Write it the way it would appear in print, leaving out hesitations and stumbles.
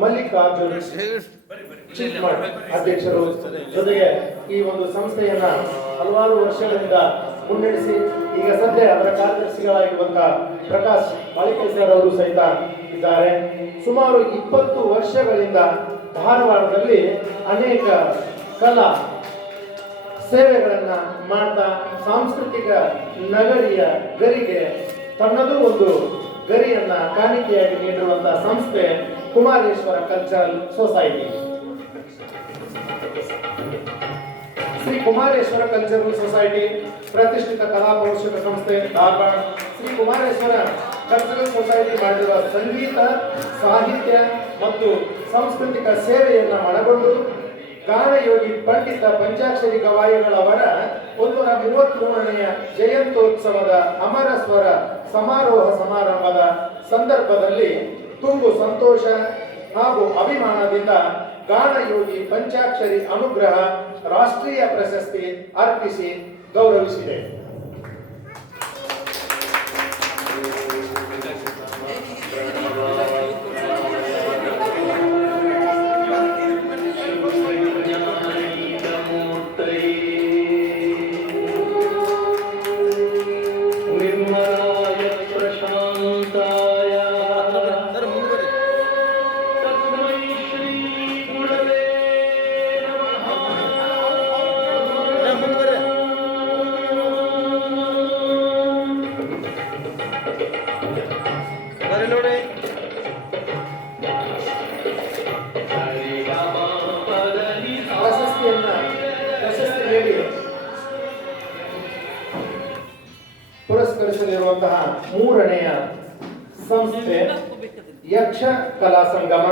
ಮಲ್ಲಿಕಾರ್ಜುನ್ ಚಿಕ್ಕಮಠ್ ಅಧ್ಯಕ್ಷರು ಜೊತೆಗೆ ಈ ಒಂದು ಸಂಸ್ಥೆಯನ್ನ ಹಲವಾರು ವರ್ಷಗಳಿಂದ ಮುನ್ನಡೆಸಿ ಈಗ ಸದ್ಯ ಅದರ ಕಾರ್ಯದರ್ಶಿಗಳಾಗಿರುವಂತಹ ಪ್ರಕಾಶ್ ಮಾಳಿಕೇಸರ್ ಅವರು ಸಹಿತ ಇದ್ದಾರೆ. ಸುಮಾರು 20 ವರ್ಷಗಳಿಂದ ಧಾರವಾಡದಲ್ಲಿ ಅನೇಕ ಕಲಾ ಸೇವೆಗಳನ್ನ ಮಾಡ್ತಾ ಸಾಂಸ್ಕೃತಿಕ ನಗರಿಯ ಗರಿಗೆ ತನ್ನದು ಒಂದು ಗರಿಯನ್ನ ಕಾಣಿಕೆಯಾಗಿ ನೀಡಿರುವಂತಹ ಸಂಸ್ಥೆ Kumareshwara cultural society. Shri Kumareshwara cultural society ಪ್ರತಿಷ್ಠಿತ ಕಲಾ ಪೋಷಕ ಸಂಸ್ಥೆ ಧಾರವಾಡ. ಶ್ರೀ ಕುಮಾರೇಶ್ವರ ಕಲ್ಚರಲ್ ಸೊಸೈಟಿ ಮಾಡಿರುವ ಸಂಗೀತ, ಸಾಹಿತ್ಯ ಮತ್ತು ಸಾಂಸ್ಕೃತಿಕ ಸೇವೆಯನ್ನ ಒಳಗೊಂಡು ಗಾನಯೋಗಿ ಪಂಡಿತ ಪಂಚಾಕ್ಷರಿ ಗವಾಯಿಗಳವರ 133ನೇ ಜಯಂತ್ಯೋತ್ಸವದ ಅಮರ ಸ್ವರ ಸಮಾರೋಹ ಸಮಾರಂಭದ ಸಂದರ್ಭದಲ್ಲಿ ತುಂಬು ಸಂತೋಷ ಹಾಗೂ ಅಭಿಮಾನದಿಂದ ಗಾನಯೋಗಿ ಪಂಚಾಕ್ಷರಿ ಅನುಗ್ರಹ ರಾಷ್ಟ್ರೀಯ ಪ್ರಶಸ್ತಿ ಅರ್ಪಿಸಿ ಗೌರವಿಸಿದೆ. ಪುರಸ್ಕರಿಸಲಿರುವಂತಹ 3ನೇಯ ಸಂಸ್ಥೆ ಯಕ್ಷ ಕಲಾ ಸಂಗಮ.